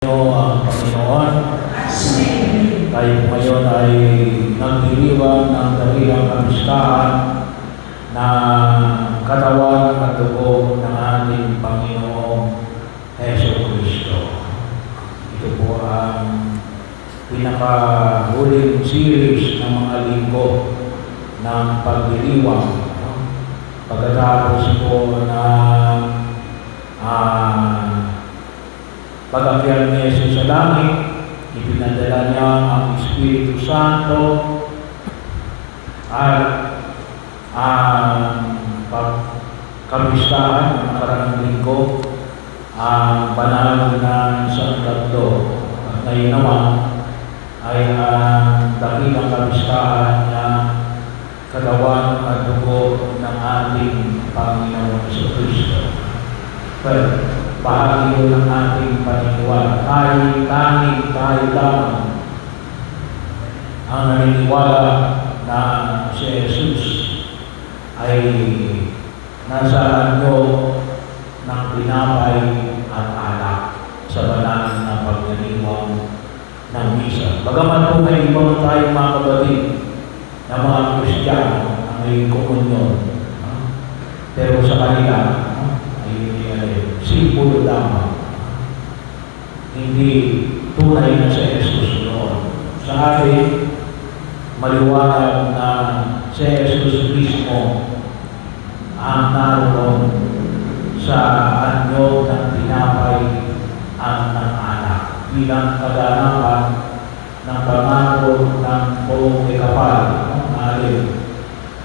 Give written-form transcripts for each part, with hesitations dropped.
Ang Panginoon. Tayo ngayon ay nagdiriwang ng dakilang kapistahan na katawan at dugo ng ating Panginoong Jesucristo. Ito po ang pinakahuling series ng mga linggo ng pagdiriwang. Pagkatapos po ng pag-akyat ni Jesus sa langit, ipinadala niya ang Espiritu Santo at ang pagkamistahan ng nakarang linggo, ang banal na isang tatlo. At ngayon naman ay ang dakilang kamistahan na katawan at dugo ng ating Panginoon Jesucristo. Pero bahagi ng ating paniniwala. Tayo lamang ang naniniwala na si Jesus ay nasa anyo ng tinapay at alak sa banal na pagdiriwang ng misa. Bagaman po may ibang tayong mga kapatid na mga Kristiyano na may komunyon, pero sa kanila simbolo lamang. Hindi tunay na si Jesus noon. Sa atin, maliwanag na si Jesus mismo ang naroon sa anyo ng tinapay at ng alak bilang kaganapan ng pangako ng buong ikapal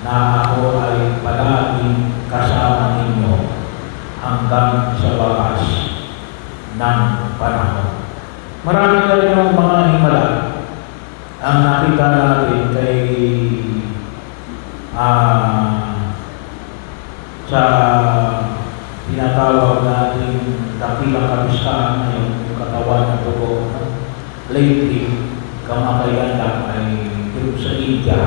na ako ay palaging kasama ninyo hanggang sa wakas ng panahon. Marami na rin ang mga himala ang nakita natin kay sa tinatawag natin dakilang kamistahan ngayon, yung katawan ng dugo. Lately, kamakayan lang ay dito sa India,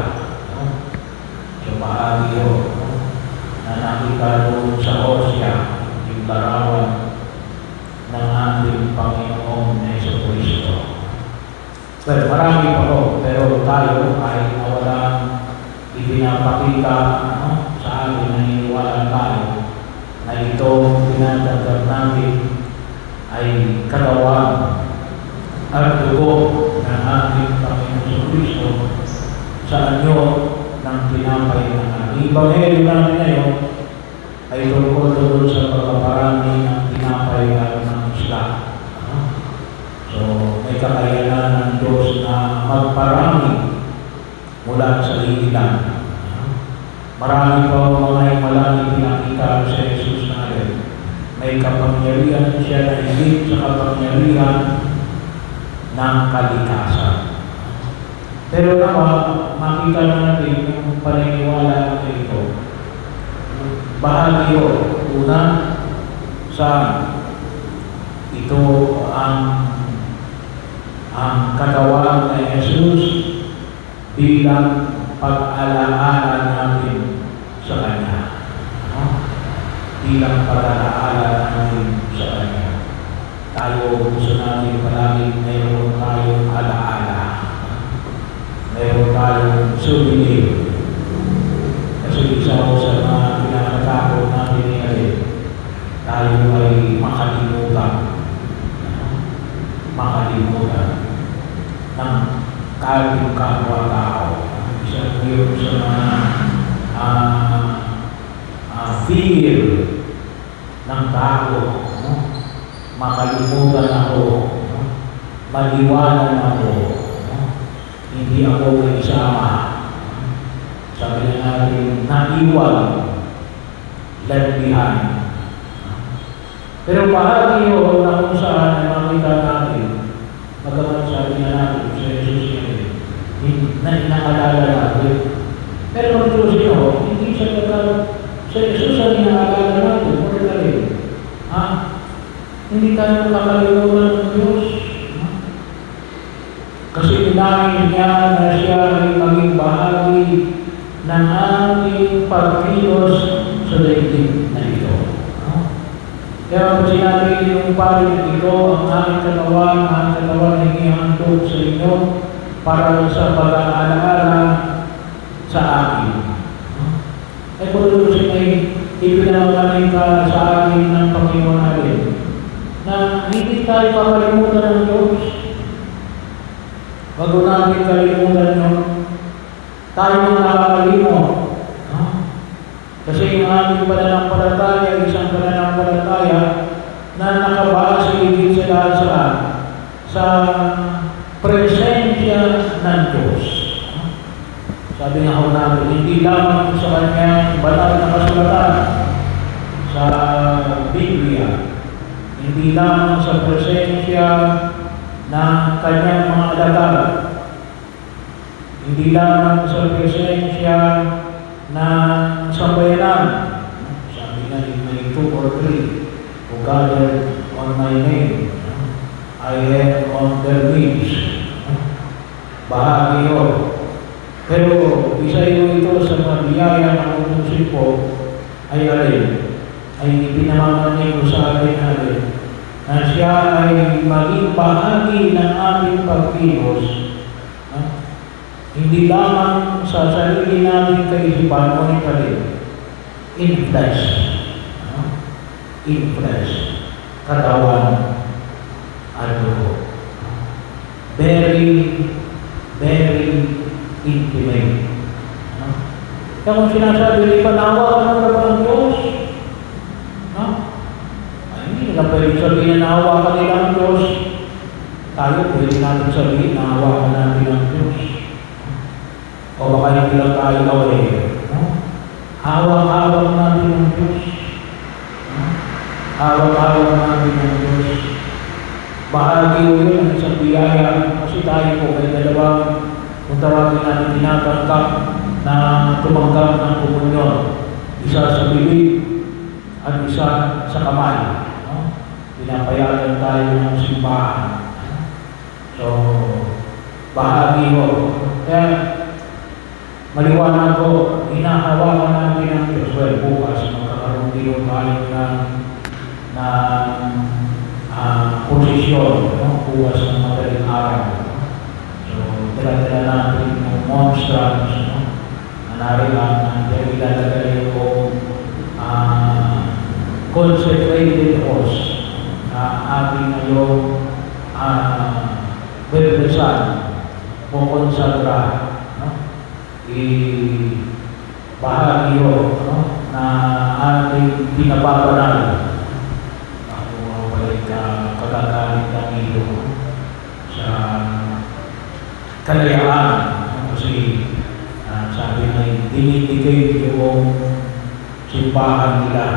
sa Baguio, na nakita doon sa Osya, yung larawan ng ating Panginoong Jesucristo. Well, marami pa po, pero tayo ay nawalang ipinapakita sa atin, naniniwala tayo na ito pinatagdag natin ay katawan at dugo ng ating Panginoong Jesucristo sa anyo ng tinapay ng ating Ebanghelyo natin ngayon ay tungkol doon sa pagpaparami ng tinapay at ng isla. So, may kakayanan ng Diyos na magparami mula sa lihitan. Marami pa mga himalang pinakita sa Jesus natin. May kapangyarihan siya na higit sa kapangyarihan ng kalikasan. Pero naman, makita natin yung paniniwala na ito. Bahagi yun. Una, sa ito ang katawan ng Jesus bilang pag-alaala natin sa Kanya. Bilang pag-alaala natin sa Kanya. Tayo gusto natin palagi mayroon tayong alaala. Mayroon tayong souvenir. Kasi isa ko sa mga pinakatakot natin tayo ay makalimutan ng kaling kapwa-tao. Isa yun sa mga fear ng tao. Makalimutan ako, maliwanan ako, hindi ako may isama. Sabi na natin, naiwan, left behind. Pero bahagi yun na kung saan ay makita natin, magaman sabi na natin sa Jesus na inaalala natin. Pero ang Diyos nyo, hindi sa Jesus ang inaalala natin, more na rin. Hindi tayo nakakalimutan ng Diyos. Kasi inamin niya na siya ay maging bahagi ng ating pagkilos sa daigdig na ito. Kaya kung sinabi yung parin ito, ang aking katawan ay inihandog sa inyo para sa pag-aalaala sa akin. Ay kung lusin ay ipinamanin ka sa akin ng Panginoon natin na hindi tayo makalimutan ng Diyos. Bago natin kalimutan yun, tayo ang nakakalimot. Kasi yung ating pananampalataya, isang pananampalataya na nakabase higit sa lahat sa presensya ng Diyos. Sabi nga ho namin, hindi lamang sa kanyang banal na kasulatan sa Biblia, hindi lamang sa presensya ng kanyang mga alagad, hindi lamang sa presensya ng sambayanan. Sabi nga, may 2 or 3 who gather on my name, I am on their midst. Bahagi yun. Pero isa yun ito sa mga biyaya ng utusin po ay alin, ay pinamamanin ko sa atin natin na siya ay maging bahagi ng aming pagkilos, hindi lamang sa sarili namin kaisipan, ngunit alin, in flesh. In flesh, katawan at dugo. Very, very intimate. Kaya kung sinasabi, ipanawa ka ng laban ng Diyos, ay hindi nila pwede sabihin na nahawa ka nila ng Diyos. Tayo pwede natin sabihin na nahawa ka natin ng Diyos. O baka hindi lang tayo aware. Hawak-hawak natin ng Diyos. Hawak-hawak natin ng Diyos. Bahagi ko yun ang isang biyaya kasi tayo po may dalawang kung tawagin natin tinatanggap na tumanggap ng komunyon. Isa sa bibig at isa sa kamay. Pinapayagan tayo ng simbahan. So, bahagi ko. Kaya, maliwanag ko, hinahawakan natin ang Diyos. Well, bukas, magkakaroon din tayo ng posisyon, bukas ng madaling araw. So, tila-tila natin yung monstrance, na nariyan, na ilalagay yung consecrated host na ating ngayong bebesan o konsagra. Bahagi yun na ating pinababanal. Ako balik kagagalit ng ilo sa kalayaan. Kasi sabi na dinidicate yung simbahan nila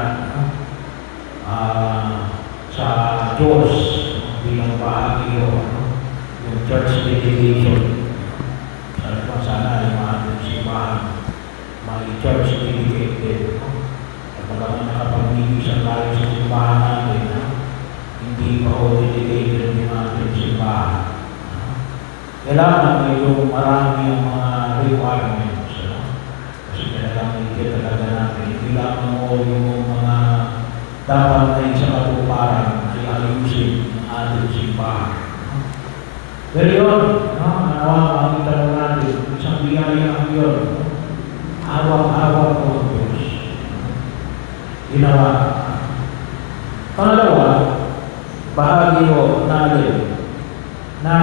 sa Diyos bilang bahagi yun, yung church dedication. Sabi ko sana yung ating simbahan may church dedicated. Kapag nakapag-ibisan tayo sa simbahan natin, hindi pa o dedicated yung ating simbahan. Kailangan medyo marami ang mga requirements. Kasi talagang hindi talaga natin. Hindi lamang mo yung mga dapat na sa katuparan ay ayusin ang ating simbahan. Pero yun, nanawa makita mo natin, isang biyaya ang yun. Awang-awang po ang Diyos. Ginawa. Pangalawa, bahagi ko natin na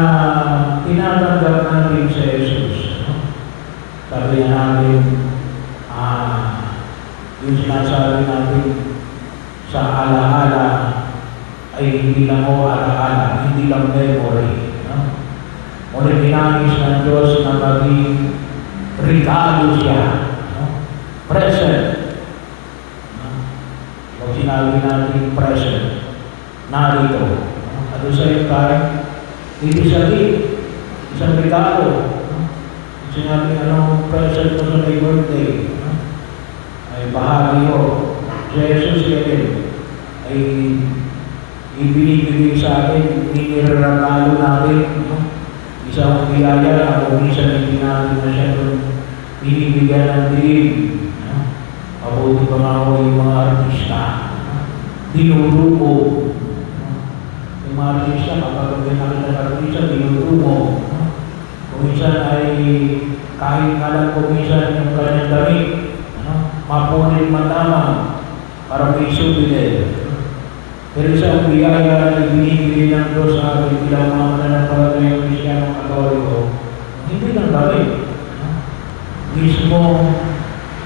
tinatanggap natin sa Jesus. Sabi natin, yung sinasabi natin sa alaala ay hindi lang o alaala, hindi lang memory. Ngunit tinangis ng Diyos na maging regalo siya. Present. Pag sinabi natin present, narito. At the same time, ibig sabihin, isang regalo. Sinabi present mo sa may birthday, ay bahagi ko. Si Jesus yan ay ibinibigay sa atin, niniregalo natin. Isang biyaya na kung minsan hindi natin masyadong binibigyan ng dilim. Mabuti pa nga ako yung mga artista. Dinuruko. alam ko minsan yung kanyang damit, mapunit man lamang para may souvenir. Pero isang biyaya na binibigay ng Diyos sa ating bilang mga mananampalatayang Kristiyanong Katoliko, hindi lang damit. Mismo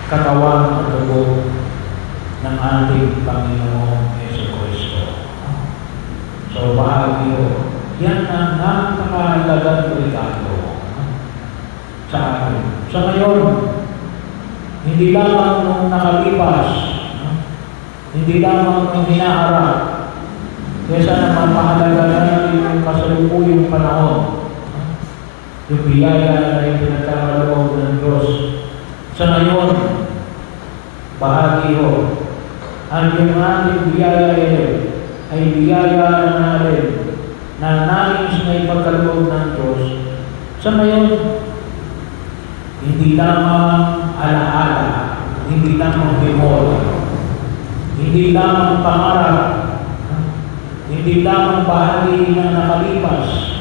katawan at dugo ng ating Panginoong Jesucristo. So, bahagi ko, yan ang napakahalagang regalo sa atin. Sa ngayon, hindi lamang nung nakalipas, hindi lamang nung hinaharap, kesa naman mahalaga natin yung kasalukuyang panahon, yung biyaya na yung pinagkakaloob ng Diyos. Sa ngayon, bahagi ko, ang yung ating biyaya ay biyaya natin na nais na ipagkaloob ng Diyos. Sa ngayon, hindi lamang alaala, hindi lamang memory, hindi lamang pangarap, hindi lamang bahagi ng nakalipas,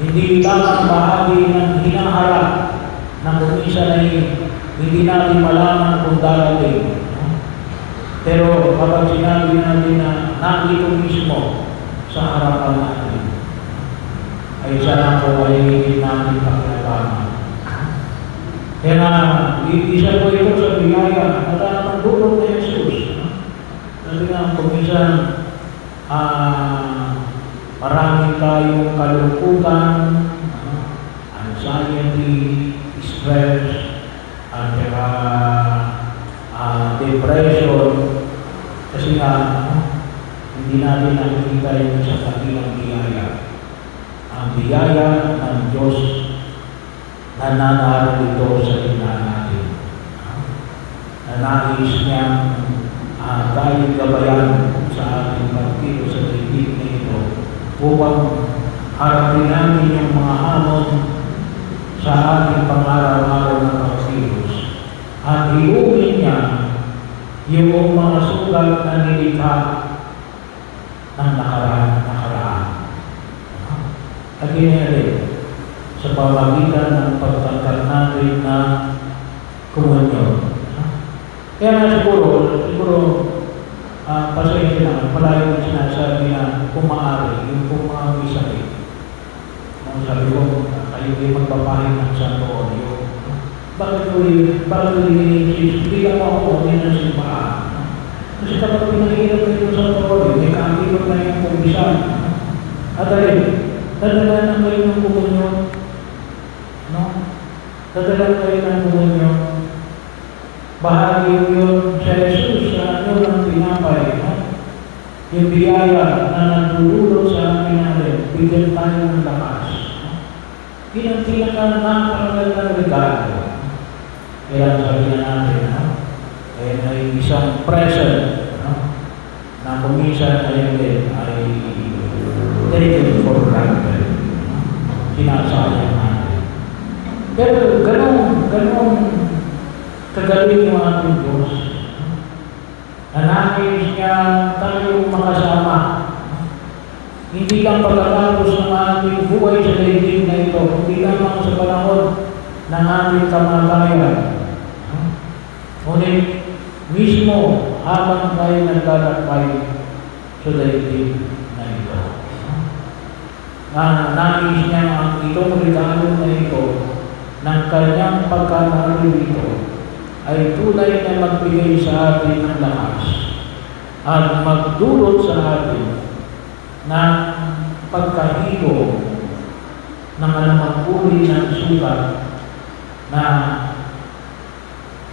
hindi lamang bahagi ng hinaharap na kung isa na hindi natin malaman kung darating. Pero kapag sinabi natin na nandito mismo sa harapan natin, ay sana po ay hindi natin pakinabangan. Kaya na, isa po ito sa biyaya na ang dulot na Jesus. Sabi nga, kung minsan, marami tayong kalungkutan, anxiety, stress, at saka depression, kasi nga, hindi natin nakikita yung sa kanilang biyaya. Ang biyaya ng Diyos na nanarito sa gitna natin. Na nais niyang tayo gabayan sa ating pagkilo sa daigdig na ito upang harapin namin yung mga hamon sa ating pang-araw-araw na pagkilos. At hiumin niya yung mga sugat na nilikha ng nakaraan. At ginili sa pamagitan ng pagtangkad natin na komunyon. Kaya nga siguro, pasensya lang, malayo yung sinasabi na kung maaari, yung kung mga may sakit. Sabi ko, kayo ay magpapahin ng Santo Odio. Bakit hindi lang ako din ang simbahan? Kasi kapag pinahirap na yung Santo Odio, may kaakilot na yung kumbisan. At dadala na kayo ng komunyon. Dadala kayo ng komunyon. Bahagi yun sa Jesus sa ano ng tinapay. Yung biyaya na nagdululot sa amin natin, bigyan tayo ng lakas. Yun ang pinaka-napakagandang regalo. Kaya sabi na natin, ay may isang present na kumisan ay taken for granted. Sinasayang natin. Pero ganun kagaling yung ating Diyos. Nais niya tayong makasama. Hindi lang pagkatapos ng ating buhay sa daigdig na ito, hindi lamang sa panahon ng ating kamatayan. Ngunit mismo habang tayo naglalakbay sa daigdig na ito. Nais niya ang itong regalo na ito ng kanyang pagkakari ito ay tunay na magbigay sa atin ng lakas at magdulot sa atin ng pagkahilo ng anumang uri ng sugat na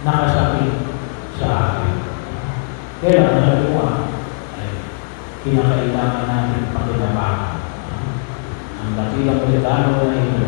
nakasakit sa atin. Kaya sabi ko ay kinakailangan natin pakinabangan ang dakilang regalo na ito